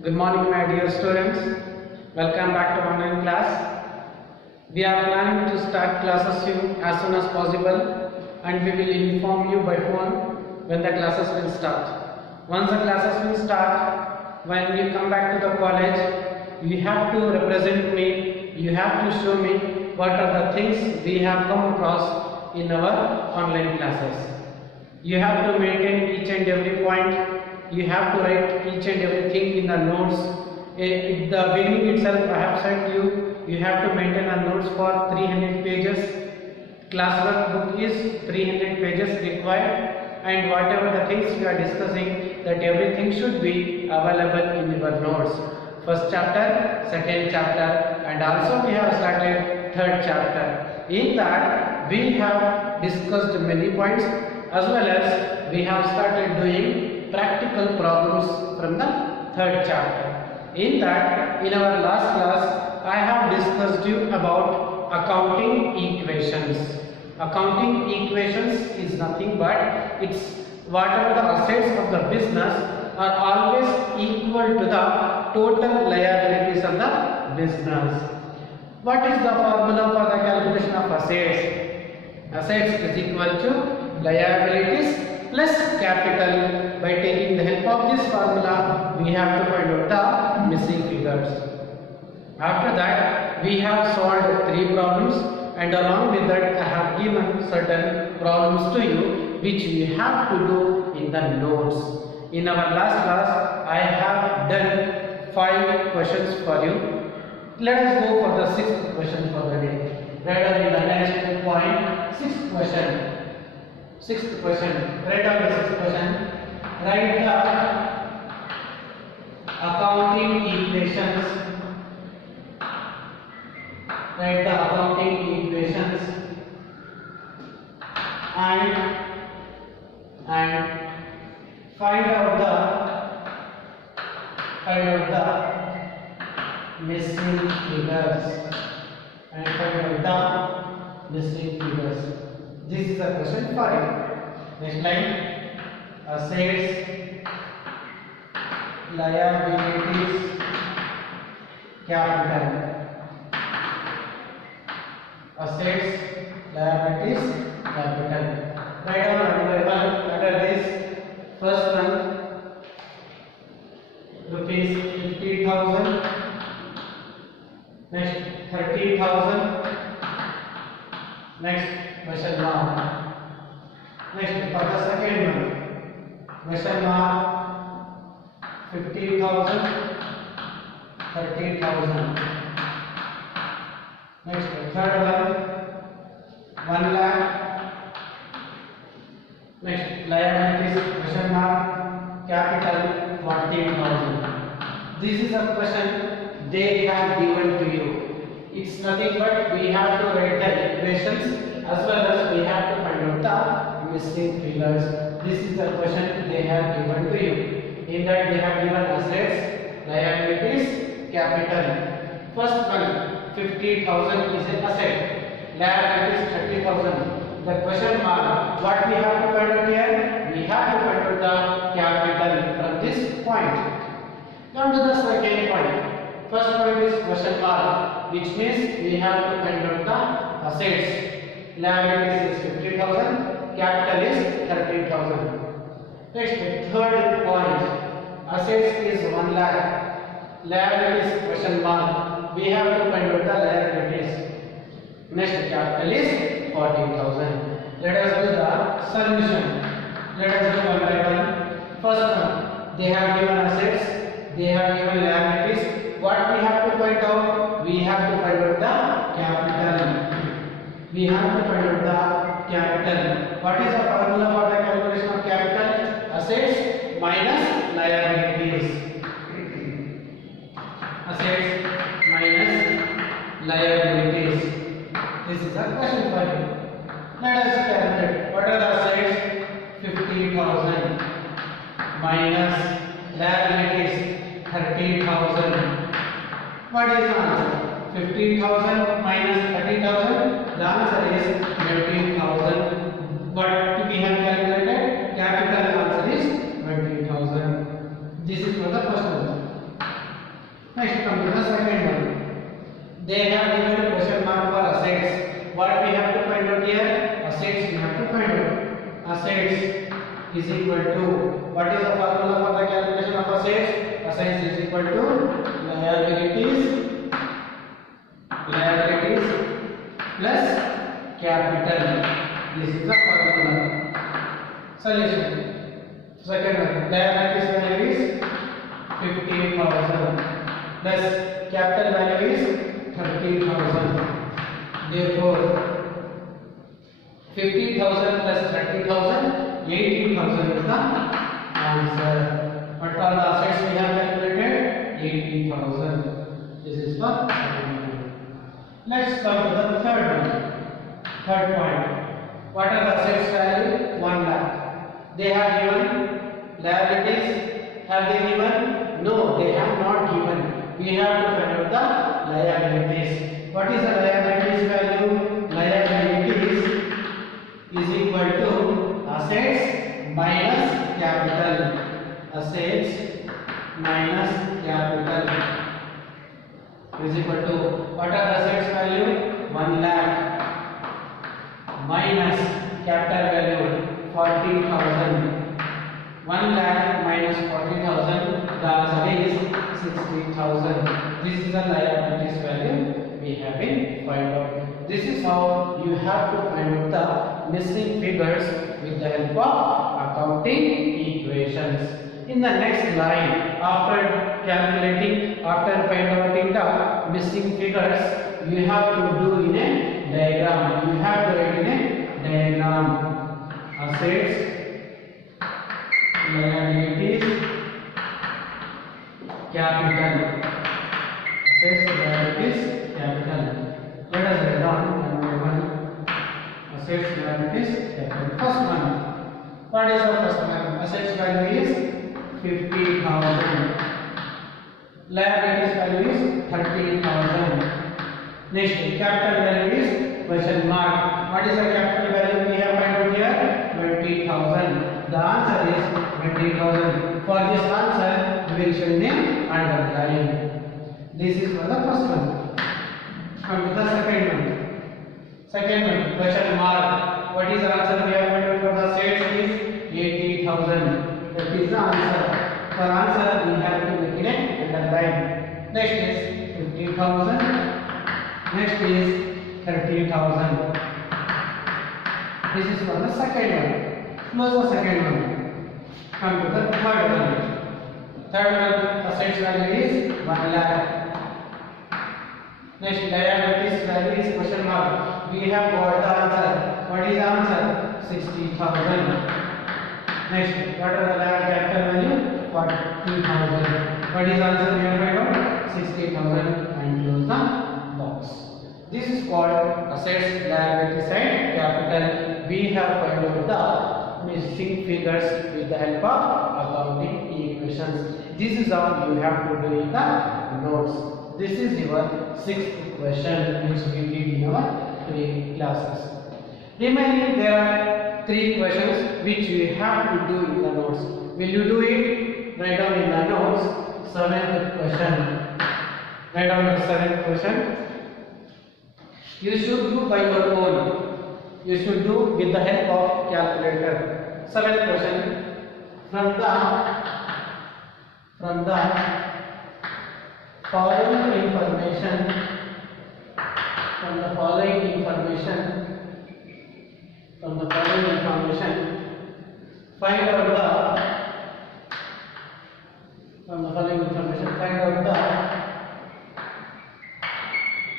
Good morning, my dear students. Welcome back to online class. We are planning to start classes as soon as possible, and we will inform you by phone when the classes will start. Once the classes will start, when you come back to the college, you have to represent me, you have to show me what are the things we have come across in our online classes. You have to maintain each and every point. You have to write each and everything in the notes. At the beginning itself, I have said you have to maintain a notes for 300 pages. Classwork book is 300 pages required, and whatever the things we are discussing, that everything should be available in your notes. First chapter, second chapter, and also we have started third chapter. In that, we have discussed many points, as well as we have started doing practical problems from the third chapter. In that, in our last class, I have discussed you about accounting equations. Accounting equations is nothing but it's whatever the assets of the business are always equal to the total liabilities of the business. What is the formula for the calculation of assets? Assets is equal to liabilities plus capital. By taking the help of this formula, we have to find out the missing figures. After that, we have solved 3 problems, and along with that, I have given certain problems to you which we have to do in the notes. In our last class, I have done 5 questions for you. Let us go for the 6th question for the day. Rather in the next point, 6th question. 6th question. Write down the 6th question. Write the accounting equations. Write the accounting equations and find out the missing figures. This is a question 5. Next line. Assets, liabilities, capital. Assets, liabilities, capital. Write down under this. First one, rupees 50,000. Next, 30,000. Next, question mark. Next, for the second one, question mark 50,000, 30,000. Next, third one, 1 lakh. Next, liabilities, question mark, capital 14,000. This is a question they have given to you. It's nothing but we have to write the equations as well as we have to find out the missing figures. This is the question they have given to you. In that they have given assets, liabilities, capital. First one, 50,000 is an asset. Liabilities 30,000. The question mark. What we have to find out here? We have to find out the capital from this point. Come to the second point. First point is question mark, which means we have to find out the assets. Liabilities is 50,000. Capital is 30,000. Next, third point. Assets is 1 lakh. Liabilities question mark. We have to find out the liabilities. Next, capital is 14,000. Let us do the solution. Let us do one by one. First one, they have given assets. They have given liabilities. What we have to find out? We have to find out the capital. We have to find out the capital. What is the formula for the calculation of capital? Assets minus liabilities. Assets minus liabilities. This is a question for you. Let us calculate. What are the assets? 50,000 minus liabilities 30,000. What is the answer? 15,000 minus 30,000. The answer is 20,000. What we have calculated? Capital answer is 20,000. This is for the first one. assets is equal to, what is the formula for the calculation of assets? Assets is equal to liabilities plus capital. This is the formula. Solution. Second one, liabilities value is 15,000 plus capital value is 30,000. Therefore 15,000 plus 30,000, 18,000 is the answer. What are the assets we have calculated? 18,000. This is for second one. Let's come to the third point. What are the assets value? 1 lakh. They have given liabilities. Have they given? No, they have not given. We have to find out the liabilities. What is the liabilities value? Liabilities is equal to assets minus capital. Assets minus capital is equal to, what are the assets value? 1 lakh minus capital value 40,000. 1 lakh minus 40,000, the answer is 60,000. This is the liabilities value we have been find out. This is how you have to find out the missing figures with the help of accounting equations. In the next line, after calculating, after finding out the missing figures, you have to do in a diagram. You have to write in a diagram. Assets, liabilities, capital. Assets, liabilities, capital. Let us write down one by one. Assets, liabilities, capital. First one. What is the first one? Assets value is 50,000. Liabilities value is 13,000. Next, capital value is question mark. What is the capital value we have found out here? 20,000. The answer is 20,000. For this answer, we will show in a underline. This is for the first one. Come to the second one. Second one, question mark. What is the answer we have found out for the assets is 80,000. That is the answer. For answer, we have to make it underline. Next is 50,000. Next is 30,000. This is for the second one. Close the second one. Come to the third one. Third one, assets value is 1 lakh. Next, liabilities value is question mark. We have got the answer. What is the answer? 60,000. Next, what are the capital value? 40,000. What is the answer we have found out? 60,000, and close the box. This is called assets, liabilities and capital. We have found out the missing figures with the help of accounting equations. This is how you have to do in the notes. This is your sixth question which we did in our 3 classes. Remaining there are 3 questions which you have to do in the notes. Will you do it? Write down in the notes. 7th question. Write down the 7th question. You should do by your own. You should do with the help of calculator. 7th question. From the following information, find out the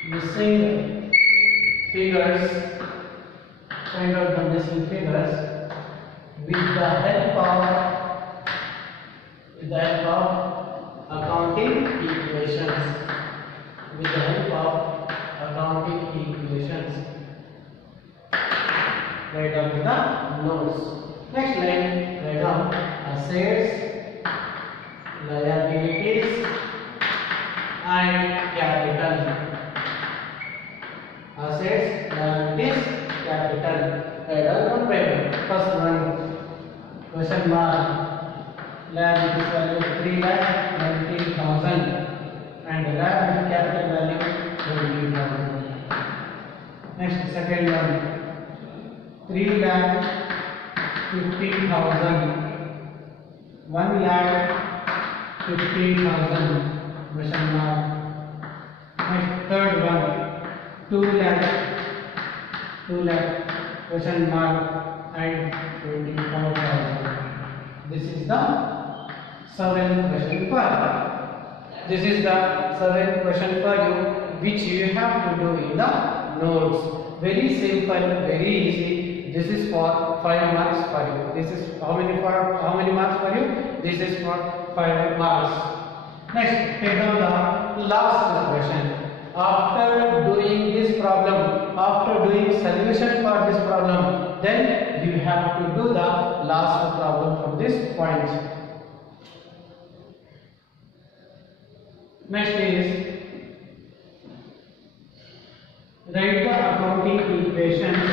missing figures. Find out the missing figures with the help of accounting equations. Write down the notes. Next line, write down assets, liabilities and capital. Assets, liabilities, capital. Write down one by one. First one, question mark. Liabilities value 3,19,000 and liability capital value 20,000. Next, second one, 3,50,000 1,50,000 question mark. Next third one 2 lakh question mark and 25,000. This is the seventh question for you. This is the seventh question for you, which you have to do in the notes. Very simple, very easy. This is for 5 marks for you. This is how many marks for you? This is for 5 marks. Next, take down the last question. After doing this problem, after doing solution for this problem, then you have to do the last problem from this point. Next is write the accounting equations.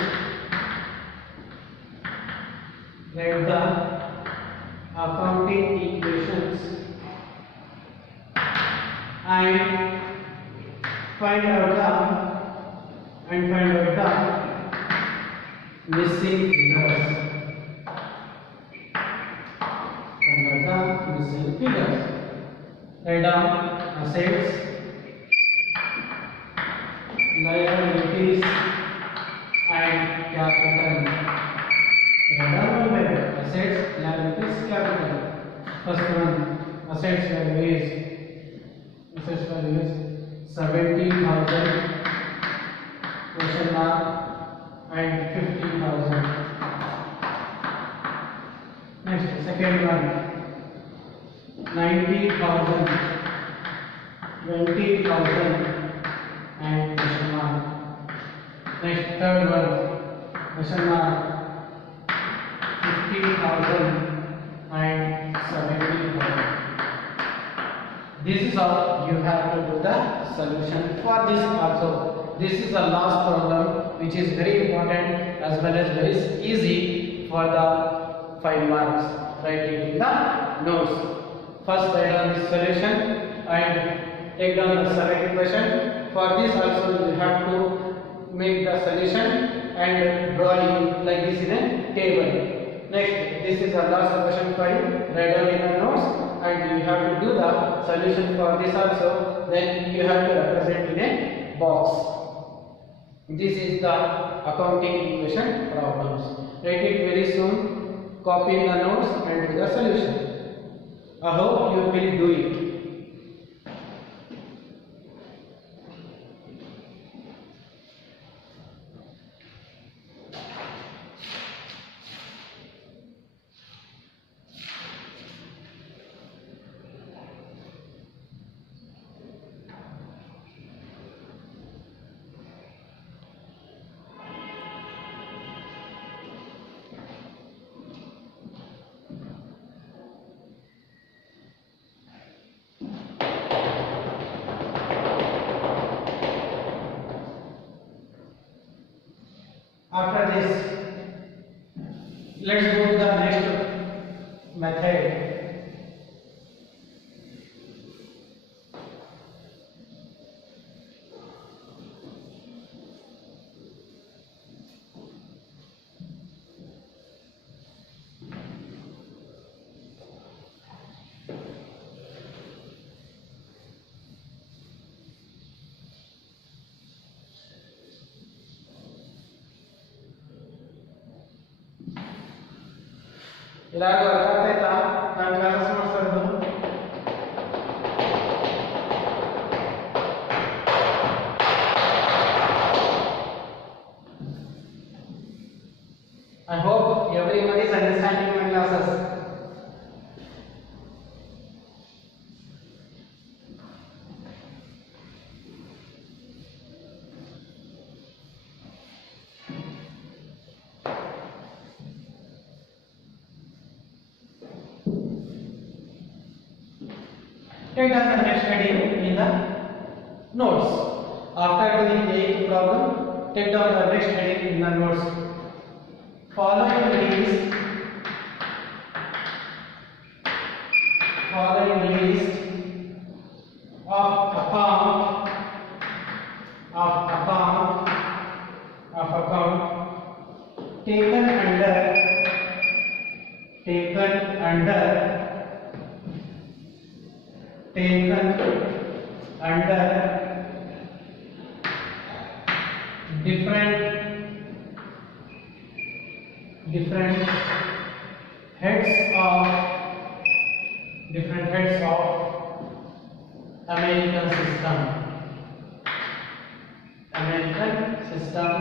Write the accounting equations and find out the missing figures. Write down assets, liabilities and capital. Assets, liabilities, capital. First one, assets value is 17,000 question mark and 15,000. Next, second one 90,000, 20,000 and question mark. Next, third one question mark 50,000 and 70,000. This is how you have to do the solution for this also. This is the last problem, which is very important as well as very easy for the 5 marks. Write it in the notes. First, write down the solution and take down the survey question. For this also you have to make the solution and draw it like this in a table. Next, this is the last question for you. Write down in the notes and you have to do the solution for this also. Then you have to represent in a box. This is the accounting equation problems. Write it very soon. Copy in the notes and do the solution. I hope you will do it. After this, let's go to the next method. ಇಲಾಗ ಅರ್ಥ ಆಗ್ತೈತಾ ನಾನು classes ಮಾಡ್ಸೋದು I hope everybody is understanding my classes. Take down the next heading in the notes. After doing the problem, take down the next heading in the notes. Following list of account taken under taken under different heads of American system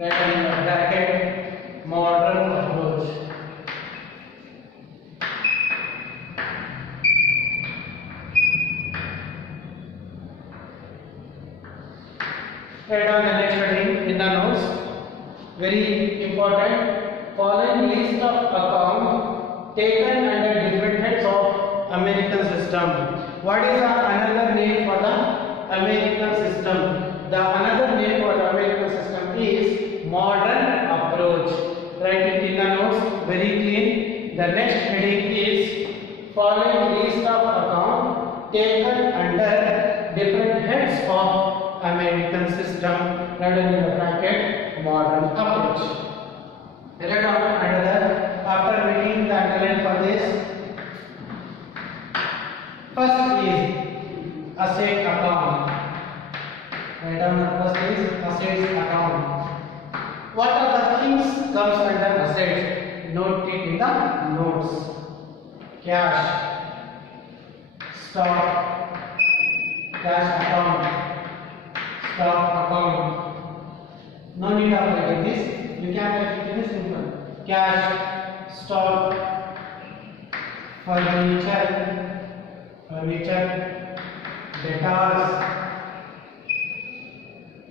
that are in the bracket modern approach. Write down the next heading in the notes. Very important. Following list of accounts taken under different heads of American system. What is another name for the American system? The another name for the American system is modern approach. Write it in the notes. Very clean. The next heading is following list of accounts taken under different heads of American system. Write in the bracket modern approach. Write down another after making the underline for this. First is asset account. Write down the first is assets account. What are the things comes under assets? Note it in the notes. Cash, stock, cash account, stock account. No need of writing this. You can write it in simple. Cash, stock, furniture, debtors,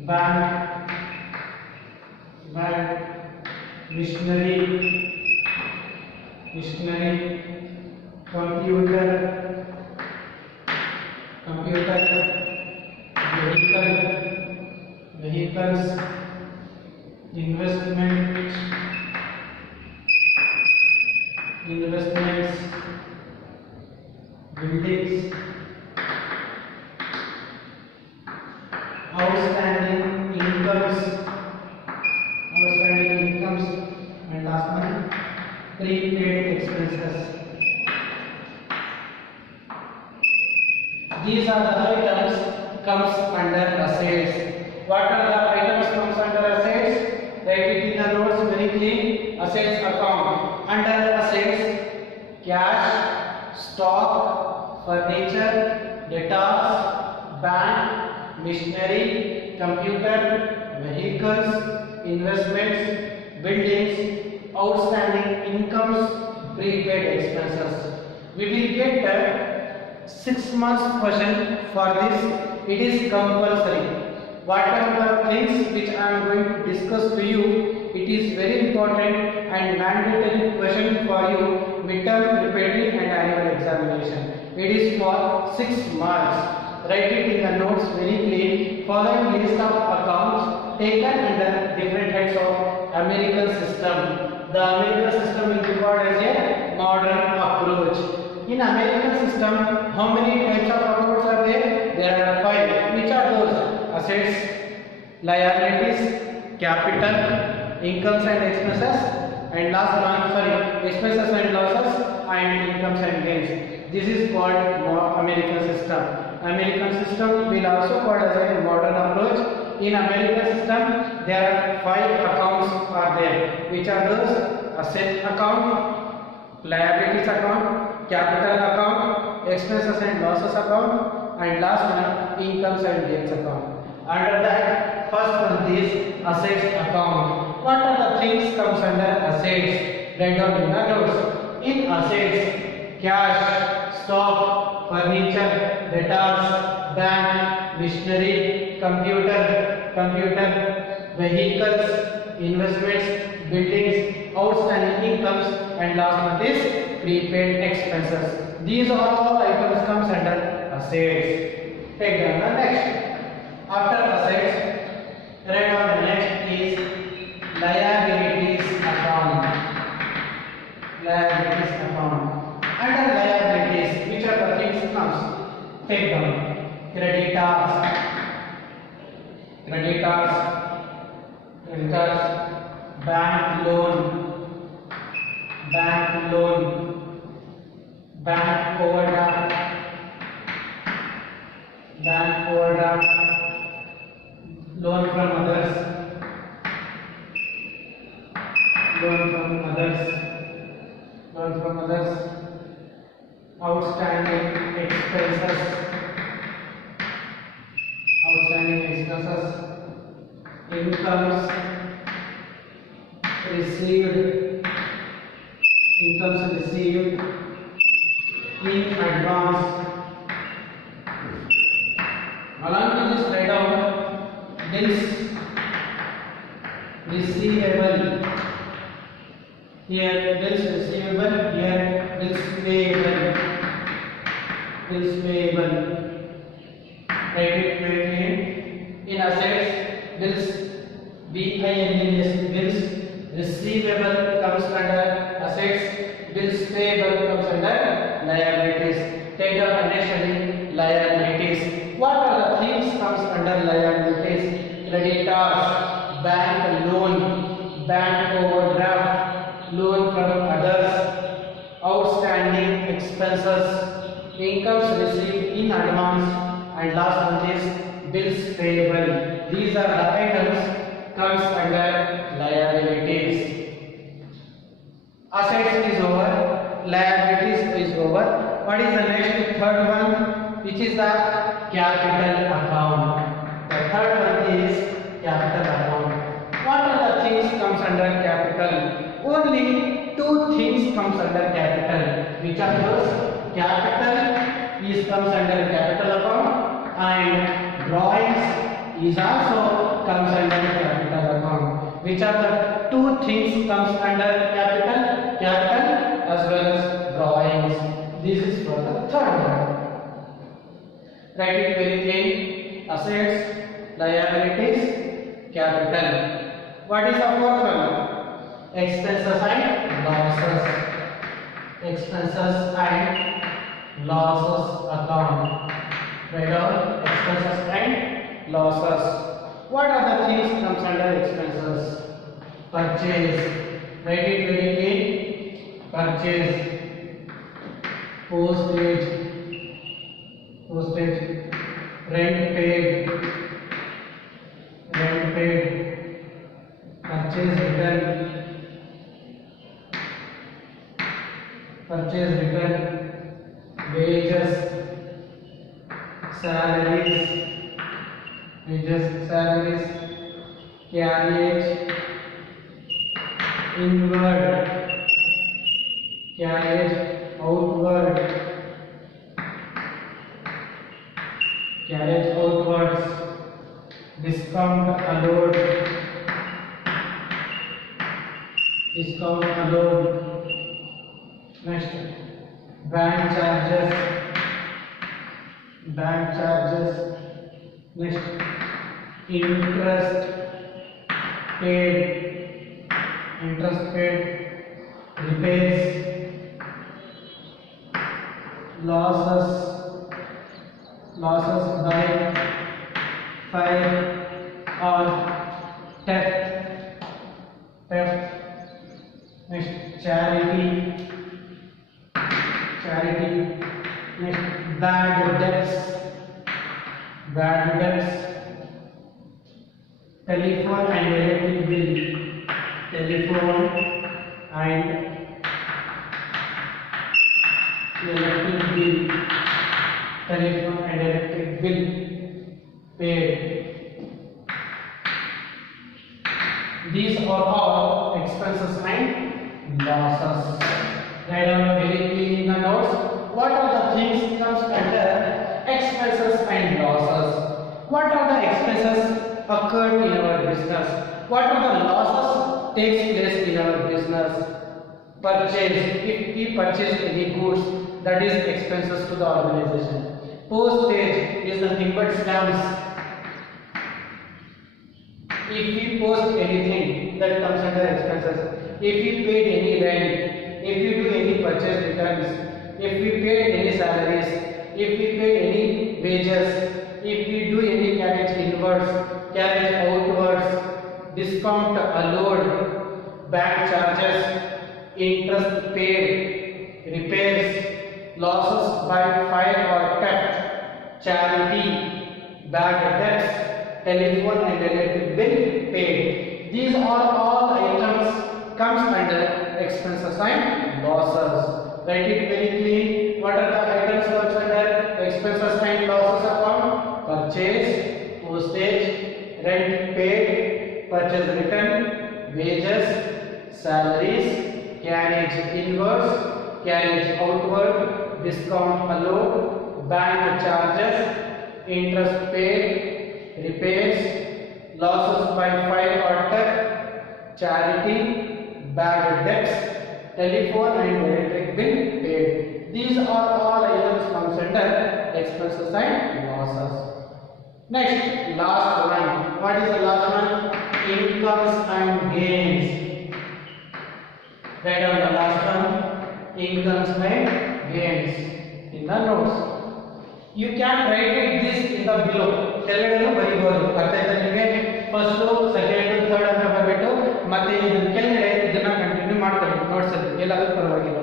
bank, machinery, computer, vehicles, investments, buildings, outstanding incomes, and last one prepaid expenses. These are the items comes under assets. What are the items comes under assets? Write it in the notes very clean. Assets account. Under assets, cash, stock, furniture, debtors, bank, machinery, computer, vehicles, investments, buildings, outstanding incomes, prepaid expenses. We will get 6 months question for this. It is compulsory. What are the things which I am going to discuss to you? It is very important and mandatory question for you midterm, preparatory and annual examination. It is for 6 marks. Write it in the notes very clean. Following list of accounts taken under different heads of American system. The American system is referred as a modern approach. In American system, how many types of accounts are there? There are 5. Which are those? Assets, liabilities, capital, incomes and expenses, and last one, expenses and losses, and incomes and gains. This is called American system. American system will also called as a modern approach. In American system, there are 5 accounts are there. Which are those? Asset account, liabilities account, capital account, expenses and losses account, and last one, incomes and gains account. Under that, first one is assets account. What are the things comes under assets? Write down in the notes. In assets, cash, stock, furniture, debtors, bank, machinery, computer, vehicles, investments, buildings, outstanding incomes, and last one is prepaid expenses. These are all items comes under assets. Take down the next. After assets, write down the next is liabilities account. Under liabilities, which are the things comes? Take down creditors, bank loan, bank overdraft, outstanding expenses, incomes received, in advance. Along with this, write down bills receivable. Here bills receivable, here bills payable. Write it very clear. In assets, bills, bills receivable comes under assets, bills payable comes under liabilities. Take down initially liabilities. What are the things comes under liabilities? Creditors, bank loan, bank overdraft, loan from others, outstanding expenses, incomes received in advance, and last one is bills payable. These are the items comes under liabilities. Assets is over, liabilities is over. What is the next third one? Which is the capital account. The third one is capital account. What are the things comes under capital? Only two things comes under capital. Which are those? Capital is comes under capital account, and drawings is also comes under capital account. Which are the two things comes under capital? Capital as well as drawings. This is for the third one. Write it very clean. Assets, liabilities, capital. What is the fourth one? Expenses and losses. Expenses and losses account. Write down expenses and losses. What are the things comes under expenses? Purchase. Write it very clean. Purchase. Postage, rent paid, purchase return, wages, salaries, carriage, inward, carriage outwards, discount allowed, next bank charges, next interest paid, repairs, losses by fire or theft, next charity, next bad debts, telephone and electric bill, paid. These are all expenses and losses. Write down very clearly in the notes. What are the things comes under expenses and losses? What are the expenses occurred in our business? What are the losses takes place in our business? Purchase. If we purchase any goods, that is expenses to the organization. Postage is nothing but stamps. If we post anything, that comes under expenses. If we paid any rent, if we do any purchase returns, if we paid any salaries, if we paid any wages, if we do any carriage inwards, carriage outwards, discount allowed, bank charges, interest paid, repairs, losses by fire or theft, charity, bad debts, telephone and electric bill paid. These are all items comes under expenses and losses. Write it very clean. What are inwards, carriage outward, discount allowed, bank charges, interest paid, repairs, losses by fire or theft, charity, bad debts, telephone and electric bill paid. These are all items comes under expenses and losses. Next, last one. What is the last one? Incomes and gains. Write down the last one. Incomes and gains in the notes. You can write it this in the below. ಕೆಳಗಡೆ ಬರಿಬಹುದು. ಅರ್ಥ ಆಯ್ತಾ ನಿಮಗೆ? First, second, third ಅಂತ ಬರಬೇಕು. ಮತ್ತೆ ಇದನ್ನ ಕೆಳಗಡೆ ಇದನ್ನ ಕಂಟಿನ್ಯೂ ಮಾಡ್ಕೊಳ್ಳಿ ನೋಟ್ಸ್ ಅಲ್ಲಿ ಎಲ್ಲಾದರೂ ಪರವಾಗಿಲ್ಲ.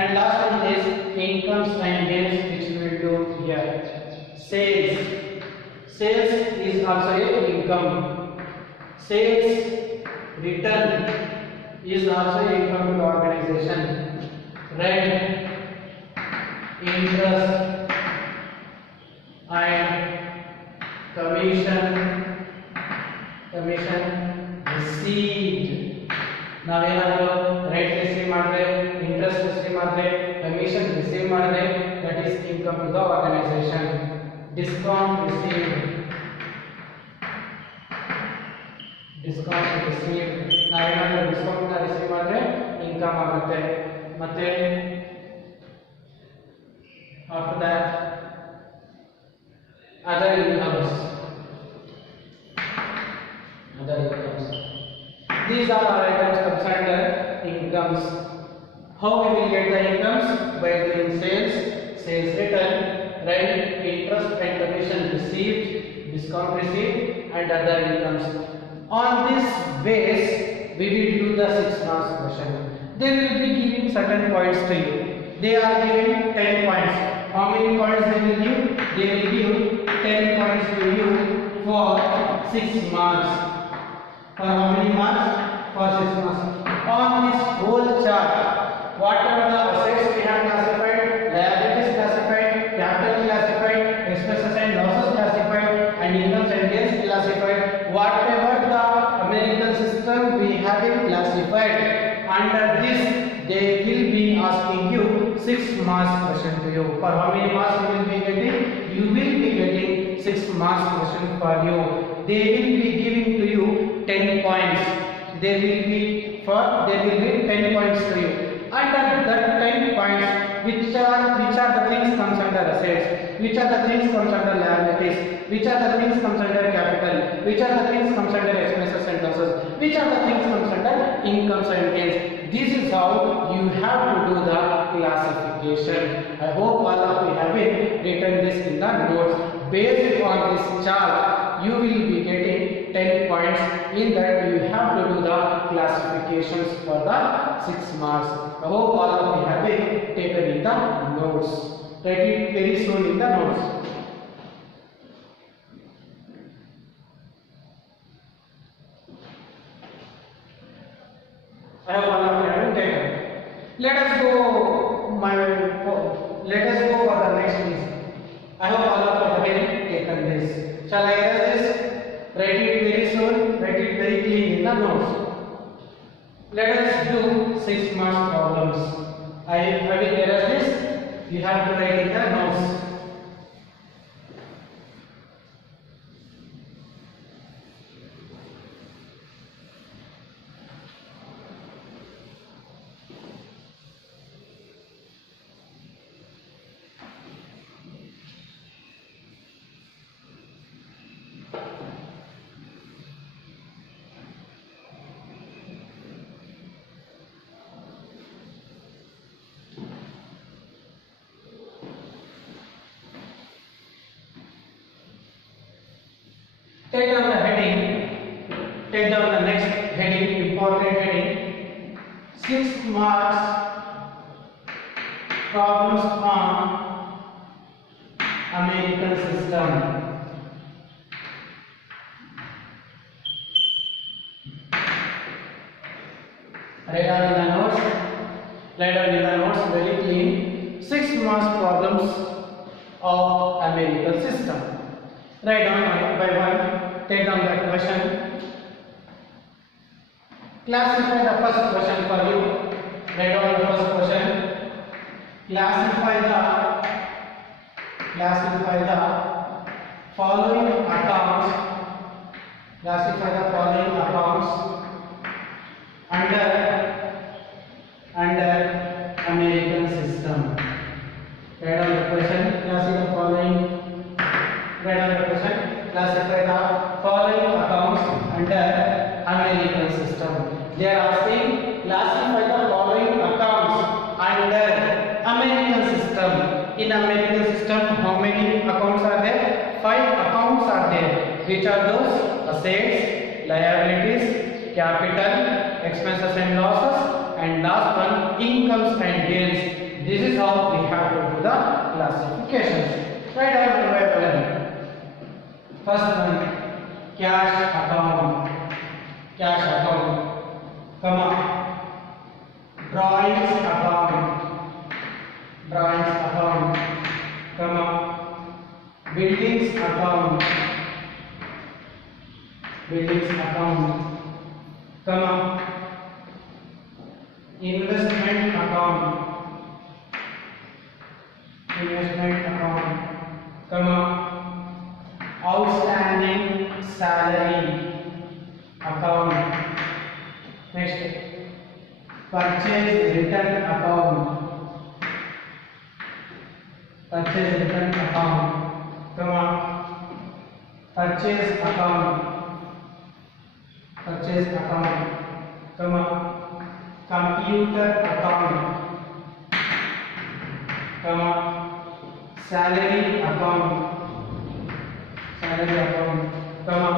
And last one is incomes and gains, which we will do here. Sales. Sales is also a income. Sales return is also a income to the organization. Rent, interest and commission received. ನಾವೇನಾದರೂ right receive ಮಾಡಿದ್ರೆ, interest receive ಮಾಡಿದ್ರೆ, commission receive ಮಾಡಿದ್ರೆ, that is income to the organisation. Discount received, ನಾವೇನಾದರೂ discount receive ಮಾಡಿದ್ರೆ income ಆಗುತ್ತೆ. ಮತ್ತೆ after that other incomes. These are our items comes under incomes. How we will get the incomes? By doing sales, sales return, rent, interest and commission received, discount received and other incomes. On this base, we will do the 6 marks question. They will be giving certain points to you. They are giving 10 points. How many points they will give? They will give 10 points to you for 6 marks. For how many marks? For 6 marks. On this whole chart, whatever the assets we have classified, liabilities classified, capital classified, expenses and losses classified, and incomes and gains classified, whatever the American system we have it classified, under this they will be asking you 6 marks question to you. For how many marks you will be getting? You will be getting 6 marks question for you. They will be giving to you 10 points. There will be 10 points to you. Under that 10 points, which are the things comes under assets, which are the things comes under liabilities, which are the things comes under capital, which are the things comes under expenses and losses, which are the things comes under incomes and gains. This is how you have to do the classification. I hope all of you have written this in the notes. Based on this chart, you will be getting 10 points. In that you have to do the classifications for the 6 marks. I hope all of you have taken in the notes. Write it very soon in the notes. I hope all of you have taken. Let us go for the next piece. I hope all of you have taken this. Shall I erase this? Write it very soon. Write it very clean in the notes. Let us do 6 marks problems. I will erase this. You have to write in the notes. Take down the heading, take down the next heading, important heading, 6 marks problems on American system. Write down in the notes, very clean, 6 marks problems of American system. Write down one by one. Take down that question. Classify the first question for you. Write down the first question. Classify the following accounts. Classify the following accounts under American system. Write down the question. Classify the following. Write down the question. Classify the following accounts under American system. They are asking classify the following accounts under American system. In American system, how many accounts are there? 5 accounts are there. Which are those? Assets, liabilities, capital, expenses and losses, and last one, incomes and gains. This is how we have to do the classifications. Write down the right one. First one, cash account, comma, drawings account, comma, buildings account, comma, investment account, comma, outstanding salary account. Next, purchase return account, comma, purchase account, comma, computer account, comma, salary account, comma,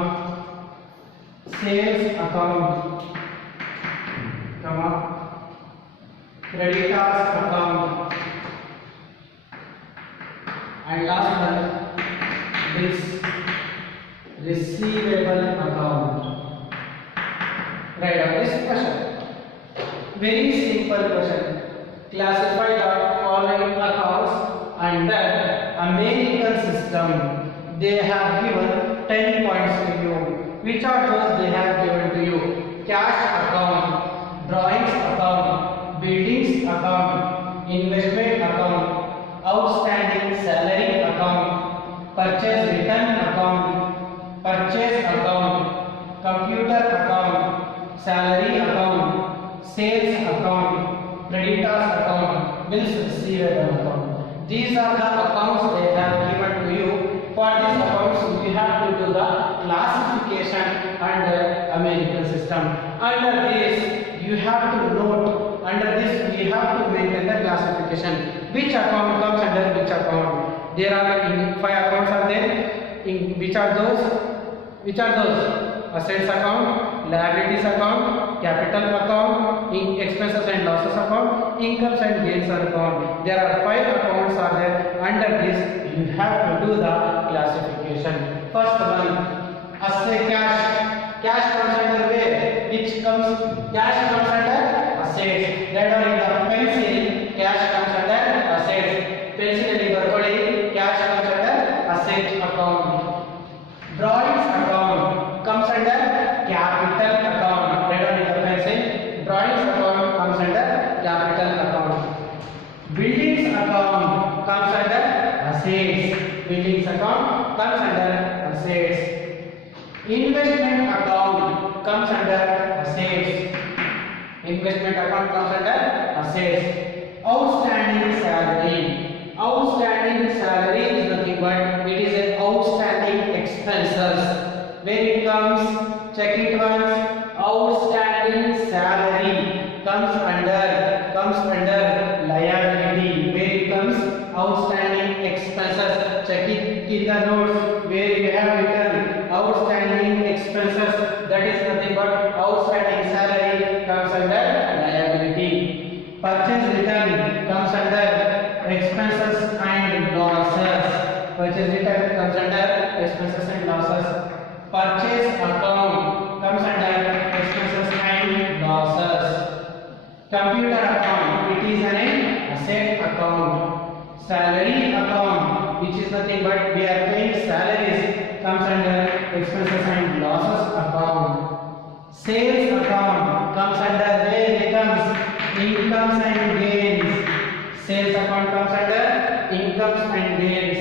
sales account, comma, creditors account, and last one, this receivable account. Write down this question. Very simple question. Classify the following accounts under American system. They have given 10 points to you. Which are those they have given to you? Cash account, drawings account, buildings account, investment account, outstanding salary account, purchase return account, computer account, salary account, sales account, creditors account, bills receivable account. These are the accounts they have given to you. For these accounts, you have to do the classification under American system. Under this, you have to note. Under this, we have to maintain the classification. Which account comes under which account? There are 5 accounts are there. In which are those? Assets account, liabilities account, capital account, expenses and losses account, incomes and gains account. There are 5 accounts are there. Under this, you have to do the classification. First one, asset cash comes under where? Cash comes under assets. Write down in the pencil, cash comes under assets. Pencil and ಬರ್ಕೊಳ್ಳಿ, cash comes under asset account. Drawings account comes under capital account. Write down in the pencil, drawings account comes under capital account. Buildings account comes under assets. Investment account comes under assets. Outstanding salary is nothing but it is an outstanding expenses. When it comes, check it once. Outstanding salary comes under liability. Where it comes, outstanding expenses. Check it in the notes where you have written outstanding expenses. That is nothing but outstanding salary comes under liability. Purchase return comes under expenses and losses. Purchase account comes under expenses and losses. Computer account, it is an asset account. Salary account, which is nothing but we are paying salaries, comes under expenses and losses account. Sales account comes under where it comes incomes and gains. Sales account comes under incomes and gains.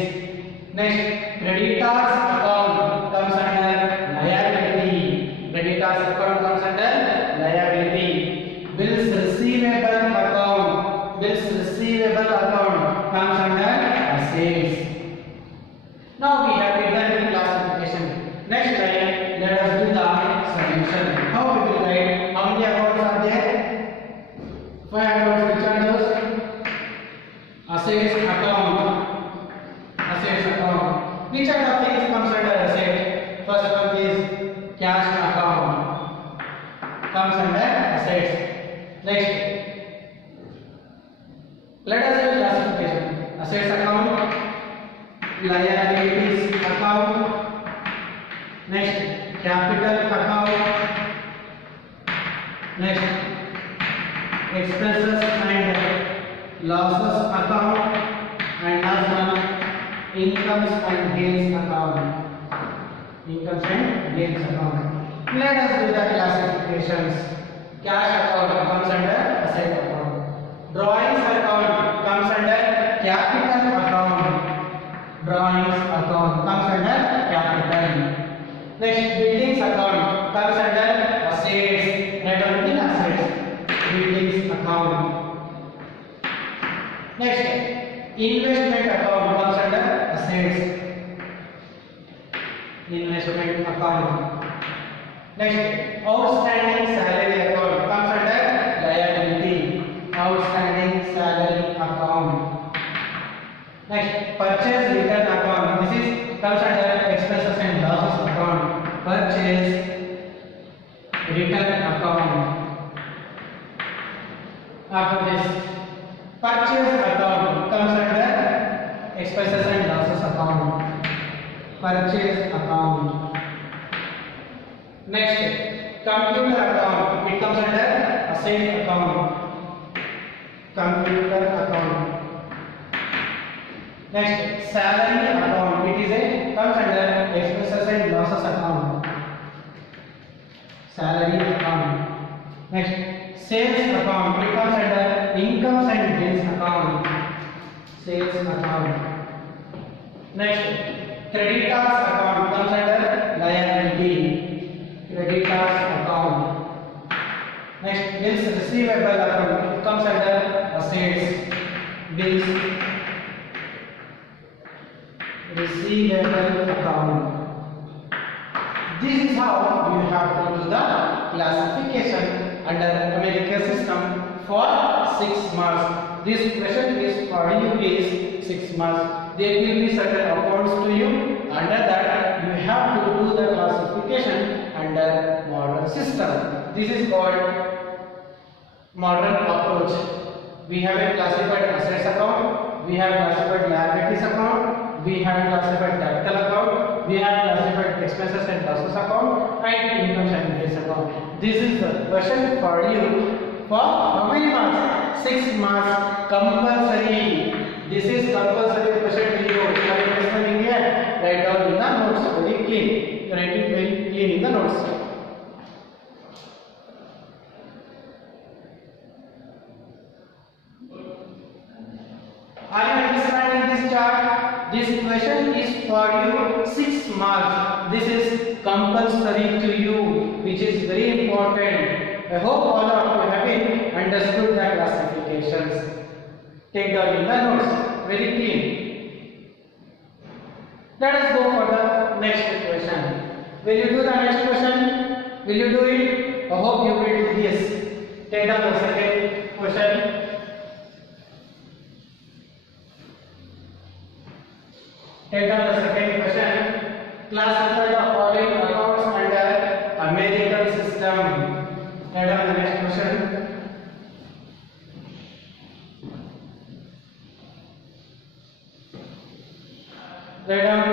Next, creditors account comes under liability. Creditors account comes under liability. Bills receivable account. Bills receivable account comes under assets. Now we have done the classification. Next line, let us do the solution. How we will write? How many accounts are there? 5 accounts. Which are those? Assets account. Assets account. Which are the things comes under asset? First one is cash account. Comes under assets. Next, let us do classification. Assets account, liabilities account. Next, capital account. Next, expenses and losses account. And last one, incomes and gains account. Incomes and gains account. Let us do the classifications. Cash account comes under asset account. Drawings account comes under capital account. Drawings account comes under capital. Next, buildings account comes under assets. Write down in assets. Buildings account. Next, investment account comes under assets. Investment account. Next, outstanding salary account comes under liability. Outstanding salary account. Next, purchase return account. This is comes under expenses and losses account. Purchase return account. After this, purchase account comes under expenses and losses account. Purchase account. Next, computer account. It comes under asset account. Computer account. Next, salary account. It is a comes under expenses and losses account. Salary account. Next, sales account. It comes under incomes and gains account. Sales account. Next, creditors account comes under liability. Creditors account. Next, bills receivable account. It comes under assets. Bills receivable account. This is how you have to do the classification under American system for 6 marks. This question is for you is 6 marks. There will be certain accounts to you. Under that, you have to do the classification under modern system. This is called modern approach. We have a classified assets account. We have classified liabilities account. We have classified capital account. We have classified expenses and losses account and incomes and gains account. This is the question for you. For how many marks? 6 marks compulsory. This is compulsory question to you. Write down in the notes very clean. Write it very clean in the notes. Are you understanding this chart? This question is for you 6 marks. This is compulsory to you, which is very important. I hope all of you have understood the classifications. Take down in the notes, very clean. Let us go for the next question. Will you do the next question? Will you do it? I hope you will do this. Take down the second question. Take down the second question. Classify the following accounts under American system. Take down the next question. Write down.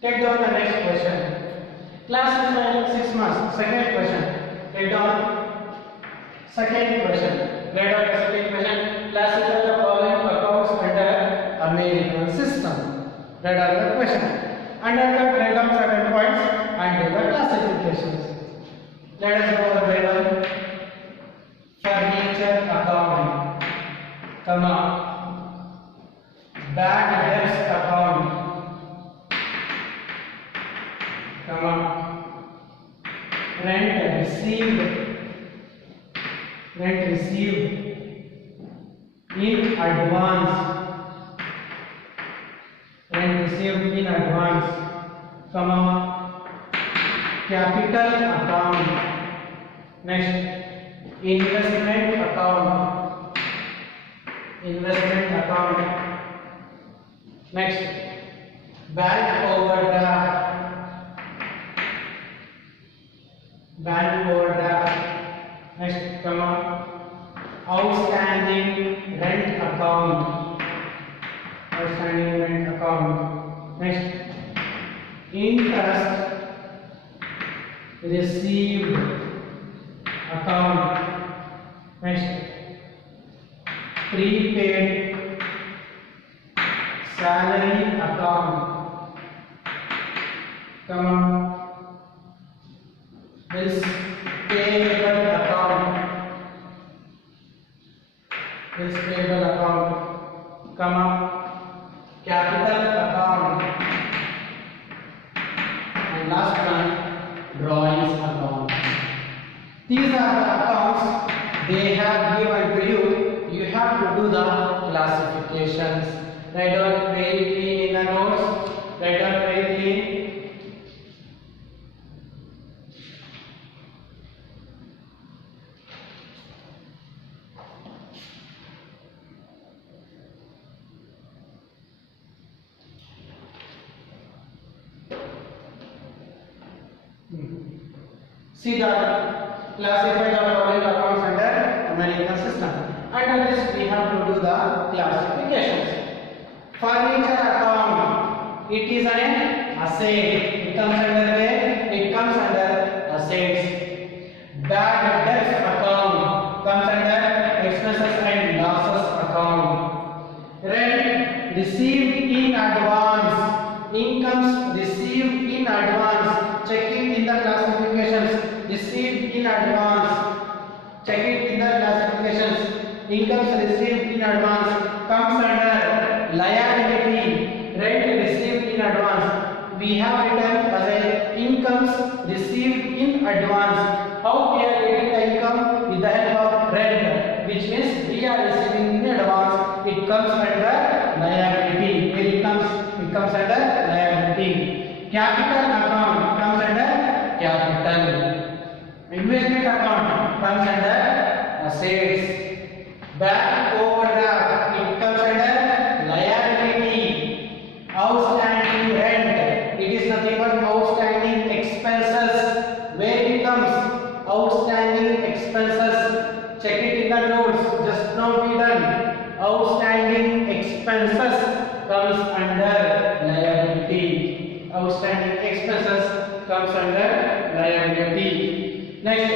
Take down the next question. Classify 6 marks. Second question. Take down. Second question. Write down the second question. Classify the following accounts under American system. Write down the question. Under that, write down certain points and do the classifications. Let us go the table. Furniture account, comma, bad debts account, comma, rent received in advance, comma, capital account. Next, investment account. Next, bank overdraft. Next, comma, outstanding rent account. Next, interest received account. Next, prepaid salary account, comma, bills payable account, comma, capital account, and last one, drawings account. These are the accounts they have given to you. You have to do the classifications. Write down very clean in the notes. Write down very clean. See that classify the following accounts under American system. Under this we have to do the classifications. Furniture account, it is an asset. It comes under where? It comes under assets. Bad debts account comes under expenses and losses account. Rent received in advance, incomes received in advance. Check it in the classifications. Received in advance. Check it in the classifications. Incomes received in advance comes under liability. Rent received in advance. We have written as a incomes received in advance. How we are getting the income? With the help of rent, which means we are receiving in advance. It comes under liability. Where it comes? It comes under liability. Capital account comes under capital. Investment account comes under assets. Bank overdraft, it comes under liability. Outstanding rent, it is nothing but outstanding expenses. Where it comes? Outstanding expenses. Check it in the notes. Just now we done. Outstanding expenses comes under liability. Outstanding expenses comes under liability. Next,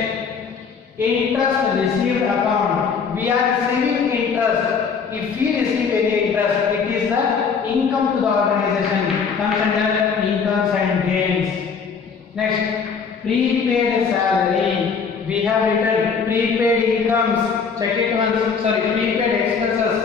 interest received account. We are receiving interest. If we receive any interest, it is the income to the organization. Comes under incomes and gains. Next, prepaid salary. We have written prepaid incomes. Check it once. Sorry, prepaid expenses.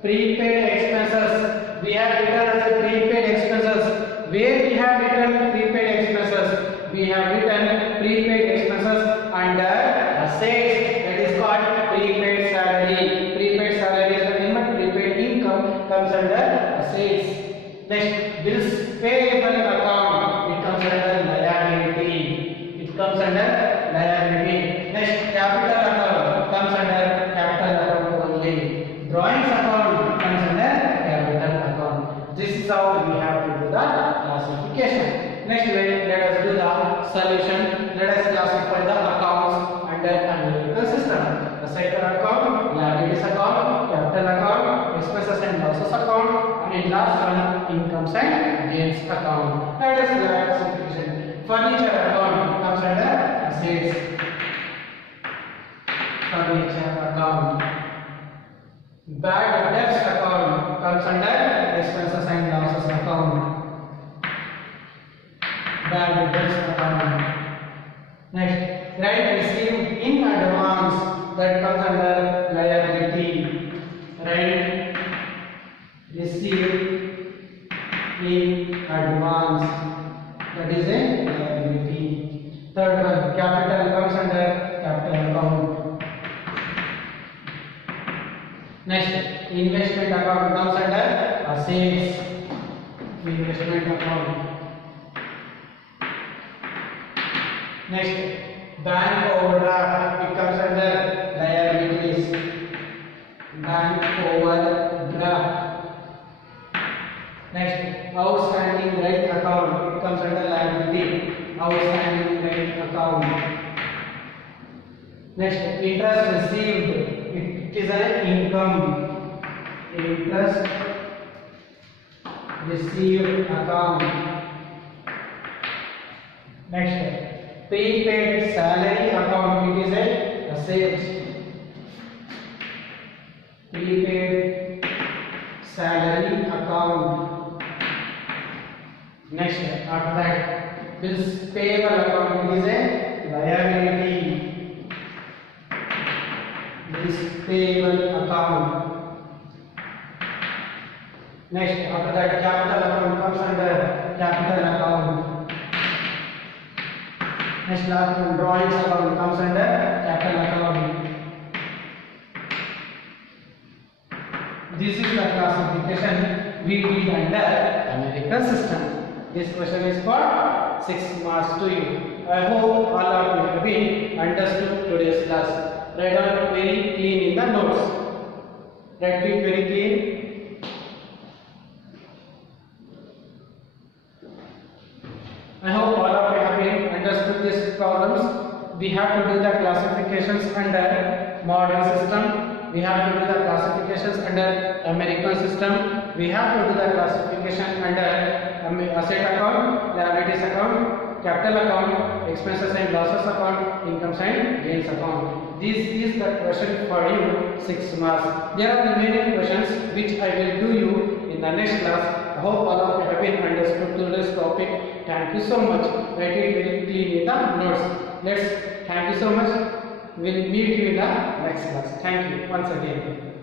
Prepaid expenses. We have written as a prepaid expenses. Where we have written prepaid expenses? We have written prepaid expenses under assets. That is called prepaid salary. Prepaid salary is nothing but prepaid income comes under assets. Next, bills payable account. It comes under liability. It comes under liability. Next, capital account comes under capital account only. Drawings account comes under capital account. This is how we have to do the classification. Next, let us do the solution. Let us classify the accounts under analytical system. The second account, liabilities account, capital account, expenses and losses account, and in last one, incomes and gains account. Let us do classification. Furniture account comes under assets. Furniture account. Bad debts account comes under expenses and losses account. Bad debts account. Next, Right received in advance, that comes under liability. Right received in advance, that is a liability. Third one, capital comes under capital account. Next, investment account comes under assets. Investment account. Next, bank overdraft, it comes under liabilities. Bank overdraft. Next, outstanding rent account, it comes under liability. Outstanding rent account. Next, interest received, it is an income. Interest received account. Next, prepaid salary account, it is a asset. Prepaid salary account. Next, after that, bills payable account, it is a liability. Bills payable account. Next, after that, capital account comes under capital account. Next, last one, drawings account comes under capital account. This is the classification we did under American system. This question is for 6 marks to you. I hope all of you have been understood today's class. Write down very clean in the notes. Write it very clean. I hope all of you have been understood these problems. We have to do the classifications under modern system. We have to do the classifications under American system. We have to do the classification under asset account, liabilities account, capital account, expenses and losses account, incomes and gains account. This is the question for you, 6 marks. There are remaining questions which I will do you in the next class. I hope all of you have been understood to this topic. Thank you so much. Write it very clean in the notes. Thank you so much. We'll meet you in the next class. Thank you once again.